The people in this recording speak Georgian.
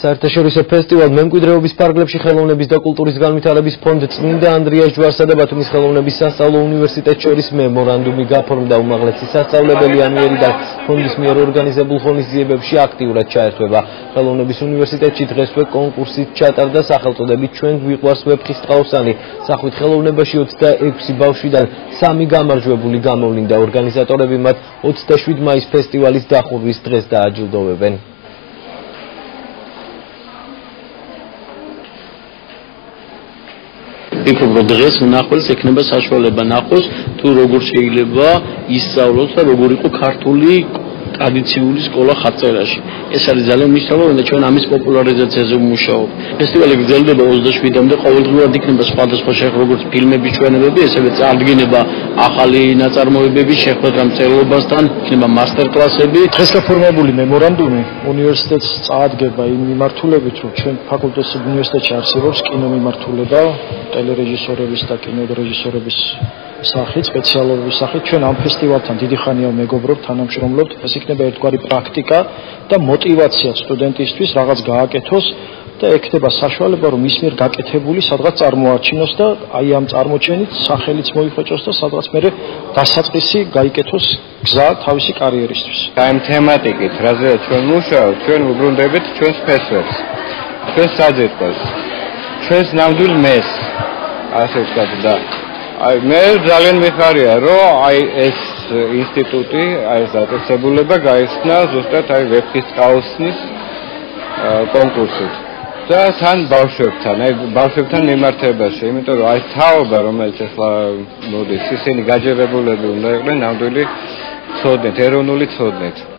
საერთაშორისო ფესტივალ მემკვიდრეობის პარკლებში ხელოვნების და კულტურის განვითარების ფონდ წმინდა ანდრიას ჯვარსა და ბათუმის ხელოვნების სასწავლო უნივერსიტეტს შორის მემორანდუმი გაფორმდა. უმაღლესი სასწავლებელი ამიერიდან ფონდის მიერ ორგანიზებულ ღონისძიებებში აქტიურად ჩაერთვება. ხელოვნების უნივერსიტეტში დღესვე კონკურსით ჩატარდა სახელწოდებით ჩვენ გვიყვარს ვეფხისტყაოსანი. სახვით ხელოვნებაში 26 ბავშვიდან 3 გამარჯვებული გამოვლინდა. ორგანიზატორები მათ 27 მაის ფესტივალის დახურვის დღეს დააჯილდოვებენ. ვფიქრობ, რომ დღეს ნახველს ექნება საშუალება ნახოს, თუ როგორ შეიძლება ისწავლოს და როგორ იყო ქართული ტრადიციული სკოლა ხატწერაში. ეს არის ძალიან მნიშვნელოვანი და ჩვენ ამის პოპულარიზაციაზე ვმუშაობთ. ფესტივალი გრძელდება 27-მდე, ყოველდღიურად იქნება სხვადასხვა როგორც ფილმების ჩვენებები, ესევე წარდგენება ახალი ნაწარმოებების შეხვედრა მწერლობასთან, იქნება მასტერ-კლასები. დღეს გაფორმებული მემორანდუმი უნივერსიტეტს წაადგება იმ მიმართულებით, რომ ჩვენ ფაკულტეტის უნივერსიტეტში არსებობს კინომიმართულება, ტელერეჟისორების და კინორეჟისორების სახით, სპეციალობების სახით. ჩვენ ამ ფესტივალთან დიდი ხანია მეგობრობთ, თანამშრომლობთ. ეს იქნება ერთგვარი პრაქტიკა და мотивация სტუდენტისთვის რაღაც გააკეთოს და ექნება საშუალება, რომ ის მიერ გაკეთებული სადღაც წარმოაჩინოს და აი ამ წარმოჩენით სახელიც მოიხვეჭოს და სადღაც მერე დასაწყისი გაიკეთოს გზა თავისი კარიერისთვის. ამ თემატიკით, რაზეც ჩვენ ვმუშაობთ, ჩვენ ვუბრუნდებით ჩვენს ფესვებს, ჩვენს საძირკველს, ჩვენს ნამდვილ მეს, ასე ვთქვათ და აი მე ძალიან მიხარია, რომ აი ეს ინსტიტუტი, აი ეს დაწესებულება გაიხსნა ზუსტად აი ვეფხისტყაოსნის კონკურსით. და თან ბავშვებთან მიმართებაში, იმიტომ რომ აი თაობა, რომელიც ახლა მოდის, ისინი გაჯერებულები უნდა იყვნენ ნამდვილი ცოდნით, ეროვნული ცოდნით.